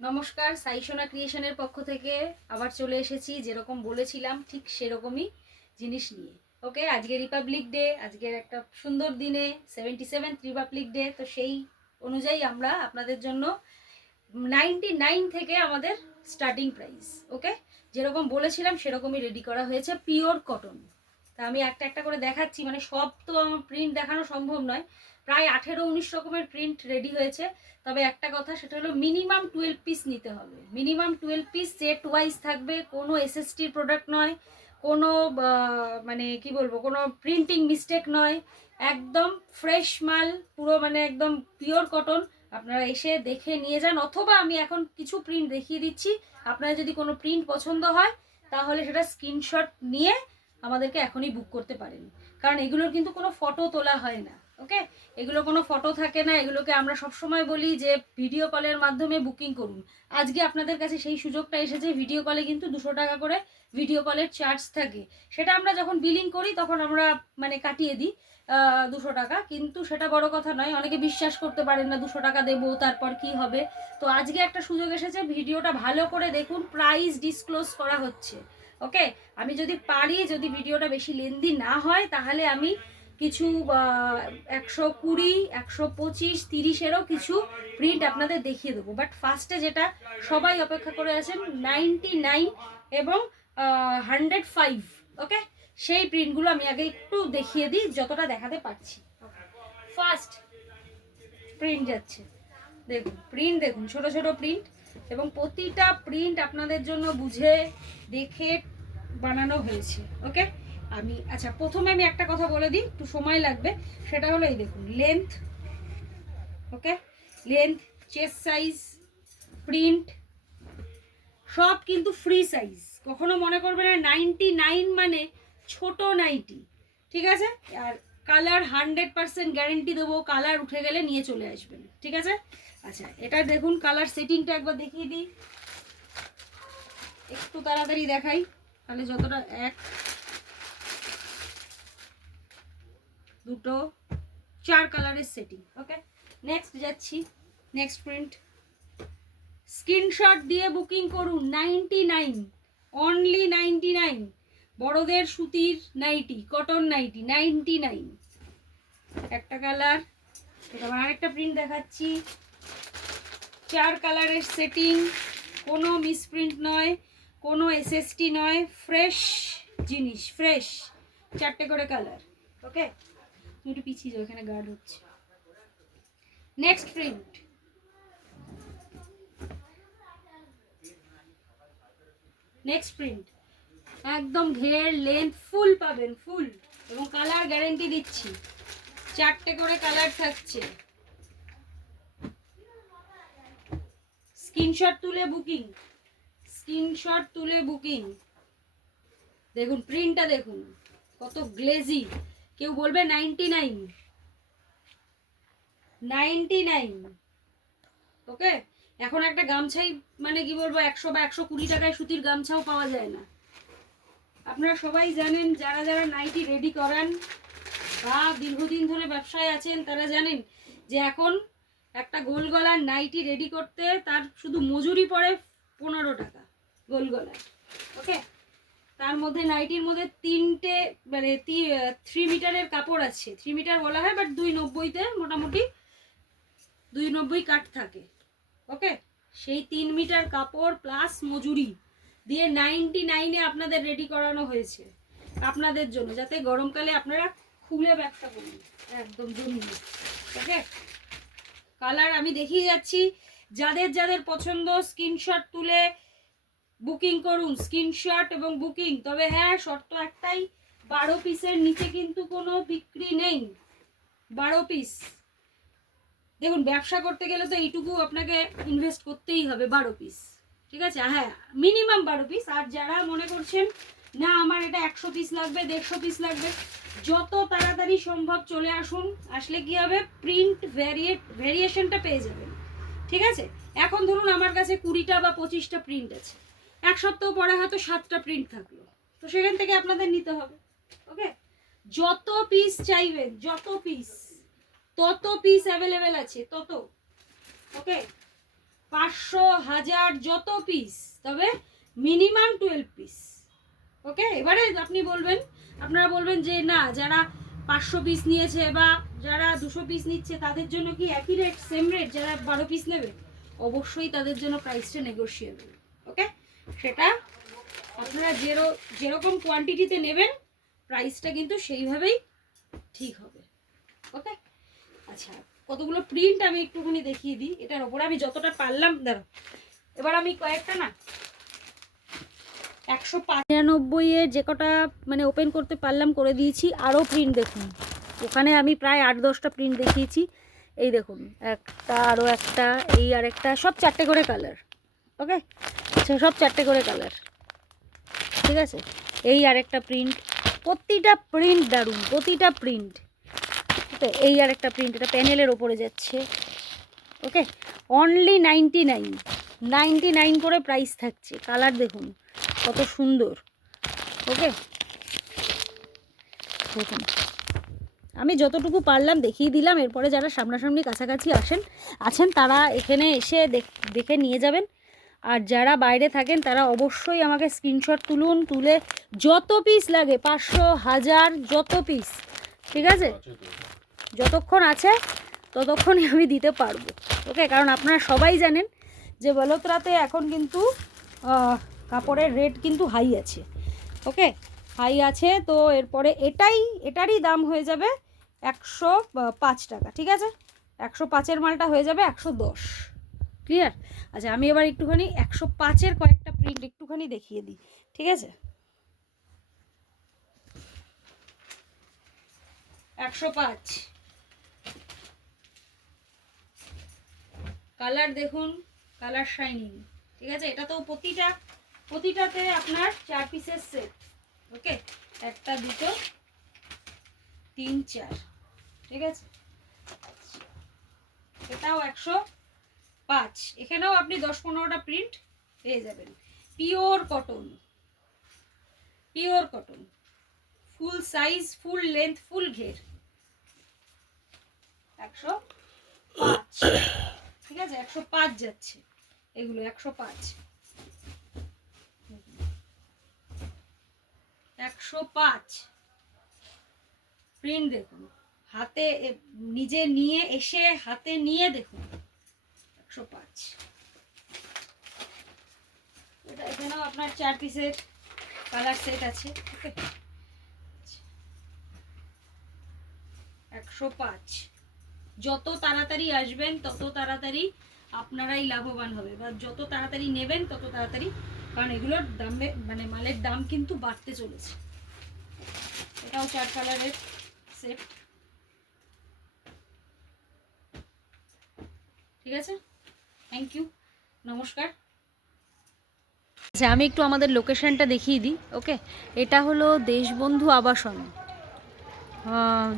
নমস্কার, সাইসোনা ক্রিয়েশনের পক্ষ থেকে আবার চলে এসেছি যেরকম বলেছিলাম ঠিক সেরকমই জিনিস নিয়ে। ওকে, আজকে রিপাবলিক ডে, আজকের একটা সুন্দর দিনে 77th রিপাবলিক ডে। তো সেই অনুযায়ী আমরা আপনাদের জন্য 99 থেকে আমাদের স্টার্টিং প্রাইস। ওকে, যেরকম বলেছিলাম সেরকমই রেডি করা হয়েছে, পিওর কটন। তা আমি একটা একটা করে দেখাচ্ছি, মানে সব তো আমার প্রিন্ট দেখানো সম্ভব নয়। প্রায় 18-19 রকমের প্রিন্ট রেডি হয়েছে। তবে একটা কথা, সেটা হলো মিনিমাম 12 পিস নিতে হবে। মিনিমাম 12 পিস সেট ওয়াইজ থাকবে, কোনো এসএসটির প্রোডাক্ট নয়, কোনো মানে কি বলবো, কোনো প্রিন্টিং মিস্টেক নয়, একদম ফ্রেশ মাল, পুরো মানে একদম পিওর কটন। আপনারা এসে দেখে নিয়ে যান, অথবা আমি এখন কিছু প্রিন্ট দেখিয়ে দিচ্ছি। আপনারা যদি কোনো প্রিন্ট পছন্দ হয় তাহলে সেটা স্ক্রিনশট নিয়ে আমাদেরকে এখনই বুক করতে পারেন, কারণ এগুলোর কিন্তু কোনো ফটো তোলা হয় না। ওকে, এগুলো কোনো ফটো থাকে না, এগুলোকে আমরা সবসময় বলি যে ভিডিও কলের মাধ্যমে বুকিং করুন। আজকে আপনাদের কাছে সেই সুযোগটা এসেছে। ভিডিও কলে কিন্তু 200 টাকা করে ভিডিও কলের চার্জ থাকে, সেটা আমরা যখন বিলিং করি তখন আমরা মানে কাটিয়ে দিই 200 টাকা। কিন্তু সেটা বড় কথা নয়, অনেকে বিশ্বাস করতে পারেন না 200 টাকা দেবো তারপর কি হবে। তো আজকে একটা সুযোগ এসেছে, ভিডিওটা ভালো করে দেখুন, প্রাইস ডিসক্লোজ করা হচ্ছে। ওকে, আমি যদি পারি, যদি ভিডিওটা বেশি লেন্দি না হয়, তাহলে আমি কিছু 120, 125, 30-এরও কিছু প্রিন্ট আপনাদের দেখিয়ে দেবো। বাট ফার্স্টে যেটা সবাই অপেক্ষা করে আছেন, 99 এবং 105, ওকে, সেই প্রিন্টগুলো আমি আগে একটু দেখিয়ে দিই যতটা দেখাতে পারছি। ফার্স্ট প্রিন্ট যাচ্ছে, দেখুন প্রিন্ট, দেখুন ছোট ছোট প্রিন্ট, এবং প্রতিটা প্রিন্ট আপনাদের জন্য বুঝে দেখে বানানো হয়েছে। ওকে, আচ্ছা প্রথমে আমি একটা কথা বলে দিই, একটু সময় লাগবে। সেটা হলো এই দেখুন লেন্থ, ওকে, লেন্থ, চেস্ট সাইজ, প্রিন্ট সব কিন্তু ফ্রি সাইজ। কখনো মনে করবে না 99 মানে ছোট নাইটি, ঠিক আছে? আর কালার 100% গ্যারেন্টি দেবো, কালার উঠে গেলে নিয়ে চলে আসবেন, ঠিক আছে? আচ্ছা, এটা দেখুন কালার সেটিংটা একবার দেখিয়ে দিই, একটু তাড়াতাড়ি দেখাই তাহলে যতটা, 1, 2, 4 কালারের সেটিং। ওকে, নেক্সট যাচ্ছি, নেক্সট প্রিন্ট। স্ক্রিনশট দিয়ে বুকিং করুন, 99, অনলি 99। বড়দের সুতির নাইটি, কটন নাইটি, 99। একটা কালার, এটা আরেকটা প্রিন্ট দেখাচ্ছি, 4 কালারের সেটিং, কোনো মিসপ্রিন্ট নয়, কোনো এসএসটি নয়, ফ্রেশ জিনিস, ফ্রেশ, 4টে করে কালার। ওকে, তুমি একটু পিছিয়ে যাও, এখানে গার্ড হচ্ছে। নেক্সট প্রিন্ট, নেক্সট প্রিন্ট, একদম ঘের লেন্থ ফুল পাবেন, ফুল, এবং কালার গ্যারেন্টি দিচ্ছি, 4টে করে কালার থাকছে। স্ক্রিনশট তুলে বুকিং, স্ক্রিনশট তুলে বুকিং। দেখুন প্রিন্টটা দেখুন কত গ্লেজি। কেউ বলবে 99, 99। ওকে, এখন একটা গামছাই মানে কি বলবো 100 বা 120 টাকায় সুতির গামছাও পাওয়া যায় না। আপনারা সবাই জানেন, যারা যারা নাইটি রেডি করান বা দীর্ঘদিন ধরে ব্যবসায় আছেন, তারা জানেন যে এখন একটা গোল গলার নাইটি রেডি করতে তার শুধু মজুরি পড়ে 15 টাকা গোল গলার। ওকে, তার মধ্যে নাইটির মধ্যে 3টে মানে 3 মিটারের কাপড় আছে, 3 মিটার বলা হয় বাট 290-তে মোটামুটি 290 কাট থাকে। ওকে, সেই 3 মিটার কাপড় প্লাস মজুরি দিয়ে 99-এ আপনাদের রেডি করানো হয়েছে আপনাদের জন্য, যাতে গরমকালে আপনারা খুলে ব্যবসা করুন একদম জমিয়ে। ওকে, কালার আমি দেখিয়ে যাচ্ছি, যাদের যাদের পছন্দ স্ক্রিনশট তুলে বুকিং করুন, স্ক্রিনশট এবং বুকিং। তবে হ্যাঁ, শর্ত একটাই, 12 পিসের নিচে কিন্তু কোনো বিক্রি নেই, 12 পিস। দেখুন ব্যবসা করতে গেলে তো এইটুকু আপনাকে ইনভেস্ট করতেই হবে, 12 পিস, ঠিক আছে? হ্যাঁ, মিনিমাম 12 পিস। আর যারা মনে করছেন না আমার এটা 100 পিস লাগবে, 150 পিস লাগবে, যত তাড়াতাড়ি সম্ভব চলে আসুন। আসলে কি হবে, প্রিন্ট ভেরিয়েশনটা পেয়ে যাবেন, ঠিক আছে? এখন ধরুন আমার কাছে 20টা বা 25টা প্রিন্ট আছে, 1 সপ্তাহ পরে হয়তো 7টা প্রিন্ট থাকলো, তো সেখান থেকে আপনাদের নিতে হবে। ওকে, যত পিস চাইবেন, তত পিস অ্যাভেলেবেল আছে, তত। ওকে, 500, 1000 যত পিস, তবে মিনিমাম 12 পিস। ওকে, এবারে আপনি বলবেন, আপনারা বলবেন যে না, যারা 500 পিস নিয়েছে বা যারা 200 পিস নিচ্ছে তাদের জন্য কি একই রেট, সেম রেট? যারা 12 পিস নেবে অবশ্যই তাদের জন্য প্রাইসটা নেগোশিয়েবল। ওকে, সেটা আপনারা যেরকম কোয়ান্টিটিতে নেবেন প্রাইসটা কিন্তু সেইভাবেই ঠিক হবে। ওকে, আচ্ছা, কতগুলো প্রিন্ট আমি একটুখানি দেখিয়ে দিই। এটার ওপরে আমি যতটা পারলাম, দাঁড়ো, এবার আমি কয়েকটা না 195 যে কটা মানে ওপেন করতে পারলাম করে দিয়েছি। আরও প্রিন্ট দেখুন, ওখানে আমি প্রায় 8-10টা প্রিন্ট দেখিয়েছি। এই দেখুন একটা, আরও একটা, এই আর একটা, সব 4টে করে কালার। ওকে, আচ্ছা, সব 4টে করে কালার, ঠিক আছে। এই আর একটা প্রিন্ট, প্রতিটা প্রিন্ট দারুণ, প্রতিটা প্রিন্ট। ওকে, এই আর একটা প্রিন্ট, এটা প্যানেলের ওপরে যাচ্ছে। ওকে, অনলি 99 করে প্রাইস থাকছে। কালার দেখুন কত সুন্দর। ওকে, দেখুন আমি যতটুকু পারলাম দেখিয়ে দিলাম। এরপরে যারা সামনাসামনি কাছাকাছি আছেন তারা এখানে এসে দেখে নিয়ে যাবেন। আর যারা বাইরে থাকেন তারা অবশ্যই আমাকে স্ক্রিনশট তুলে যত পিস লাগে, 500, 1000 যত পিস, ঠিক আছে, যতক্ষণ আছে ততক্ষণই আমি দিতে পারবো। ওকে, কারণ আপনারা সবাই জানেন যে বলতরাতে এখন কিন্তু কাপড়ের রেট কিন্তু হাই আছে। ওকে, হাই আছে, তো এরপরে এটারই দাম হয়ে যাবে 105 টাকা, ঠিক আছে। 105-এর মালটা হয়ে যাবে 110। ক্লিয়ার? আচ্ছা, আমি এবার একটুখানি 105-এর কয়েকটা প্রিন্ট একটুখানি দেখিয়ে দিই, ঠিক আছে। 105 কালার দেখুন, কালার শাইনিং, ঠিক আছে। এটা তো প্রতিটাতে আপনার 4 পিসের সেট। ওকে, 1, 2, 3, 4, ঠিক আছে। এটাও 105। এখানেও আপনি 10-15টা প্রিন্ট পেয়ে যাবেন। Pure cotton, full size, full length, full ঘের, 105, ঠিক আছে। 105 যাচ্ছে এগুলো, 105, 105 প্রিন্ট দেখুন, হাতে নিজে নিয়ে এসে হাতে নিয়ে দেখুন, 105। এটা এখানেও আপনার 4 পিসের কালার সেট আছে। ওকে, 105। যত তাড়াতাড়ি আসবেন তত তাড়াতাড়ি আপনারাই লাভবান হবে, বা যত তাড়াতাড়ি নেবেন তত তাড়াতাড়ি, কারণ এগুলোর দামে মানে মালের দাম কিন্তু বাড়তে চলেছে। এটাও 4 কালারের সেট, ঠিক আছে। থ্যাংক ইউ, নমস্কার। আচ্ছা, আমি একটু আমাদের লোকেশনটা দেখিয়ে দিই। ওকে, এটা হলো দেশবন্ধু আবাসন।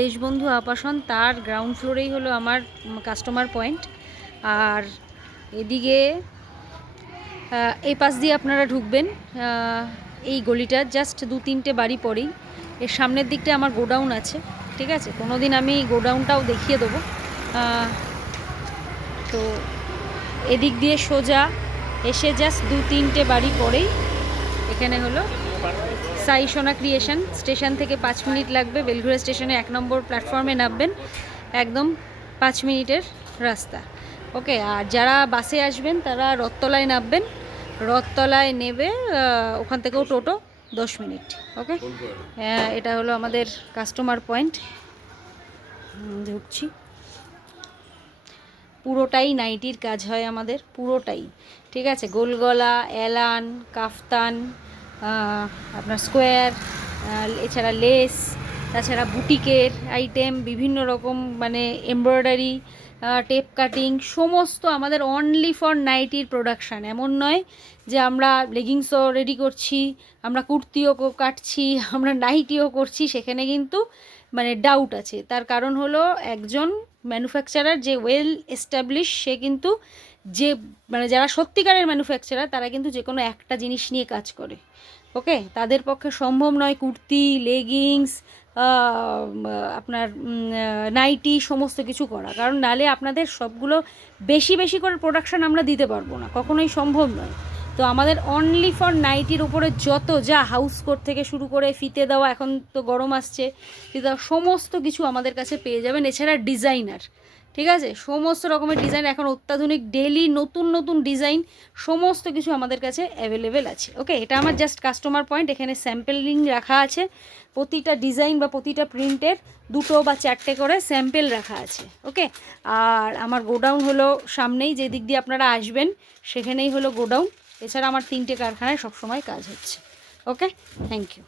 দেশবন্ধু আবাসন, তার গ্রাউন্ড ফ্লোরেই হলো আমার কাস্টমার পয়েন্ট। আর এদিকে এই পাশ দিয়ে আপনারা ঢুকবেন, এই গলিটা জাস্ট 2-3টে বাড়ি পরেই। এর সামনের দিকটা আমার গোডাউন আছে, ঠিক আছে। কোনো দিন আমি গোডাউনটাও দেখিয়ে দেবো। তো এদিক দিয়ে সোজা এসে জাস্ট 2-3টে বাড়ি পরেই এখানে হলো সাই সোনা ক্রিয়েশন। স্টেশন থেকে 5 মিনিট লাগবে। বেলঘুরা স্টেশনে 1 নম্বর প্ল্যাটফর্মে নামবেন, একদম 5 মিনিটের রাস্তা। ওকে, আর যারা বাসে আসবেন তারা রথতলায় নামবেন, রথতলায় নেবে ওখান থেকেও টোটো 10 মিনিট। ওকে, এটা হলো আমাদের কাস্টমার পয়েন্ট। ঢুকছি, পুরোটাই নাইটির কাজ হয় আমাদের, পুরোটাই, ঠিক আছে। গোলগলা, এলান, কাফতান, আপনার স্কোয়ার, এছাড়া লেস, তাছাড়া বুটিকের আইটেম, বিভিন্ন রকম মানে এমব্রয়ডারি, টেপ কাটিং, সমস্ত আমাদের অনলি ফর নাইটির প্রোডাকশান। এমন নয় যে আমরা লেগিংসও রেডি করছি, আমরা কুর্তিও কাটছি, আমরা নাইটিও করছি, সেখানে কিন্তু মানে ডাউট আছে। তার কারণ হলো একজন ম্যানুফ্যাকচারার যে ওয়েল এস্টাবলিশ, সে কিন্তু যে মানে যারা সত্যিকারের ম্যানুফ্যাকচারার তারা কিন্তু যে কোনো একটা জিনিস নিয়ে কাজ করে। ওকে, তাদের পক্ষে সম্ভব নয় কুর্তি, লেগিংস, আপনার নাইটি সমস্ত কিছু করা, কারণ নালে আপনাদের সবগুলো বেশি বেশি করে প্রোডাকশান আমরা দিতে পারবো না, কখনোই সম্ভব নয়। তো আমাদের অনলি ফর নাইটির উপরে যত যা হাউস কোট থেকে শুরু করে ফিতে দেওয়া, এখন তো গরম আসছে, ফিতে দেওয়া সমস্ত কিছু আমাদের কাছে পেয়ে যাবেন। এছাড়া ডিজাইনার, ঠিক আছে, সমস্ত রকমের ডিজাইন, এখন অত্যাধুনিক ডেলি নতুন নতুন ডিজাইন সমস্ত কিছু আমাদের কাছে অ্যাভেলেবেল আছে। ওকে, এটা আমার জাস্ট কাস্টমার পয়েন্ট, এখানে স্যাম্পেলিং রাখা আছে, প্রতিটা ডিজাইন বা প্রতিটা প্রিন্টের 2 বা 4টে করে স্যাম্পেল রাখা আছে। ওকে, আর আমার গোডাউন হলো সামনেই, যে দিক দিয়ে আপনারা আসবেন সেখানেই হলো গোডাউন। এছাড়া আমার 3টে কারখানায় সবসময় কাজ হচ্ছে। ওকে, থ্যাংক ইউ।